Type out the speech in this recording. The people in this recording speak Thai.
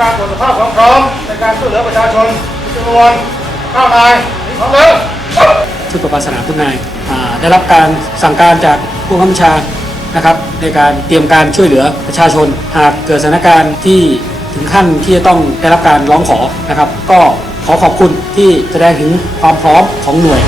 การตรวจสภาพพร้อมในการช่วยเหลือประชาชนจำนวนเก้านายพร้อมแล้วชุดประปาสนามทุกนายได้รับการสั่งการจากผู้บัญชานะครับในการเตรียมการช่วยเหลือประชาชน หากเกิดสถานการณ์ที่ถึงขั้นที่จะต้องได้รับการร้องขอนะครับ ก็ขอขอบคุณที่แสดงถึงความพร้อมของหน่วย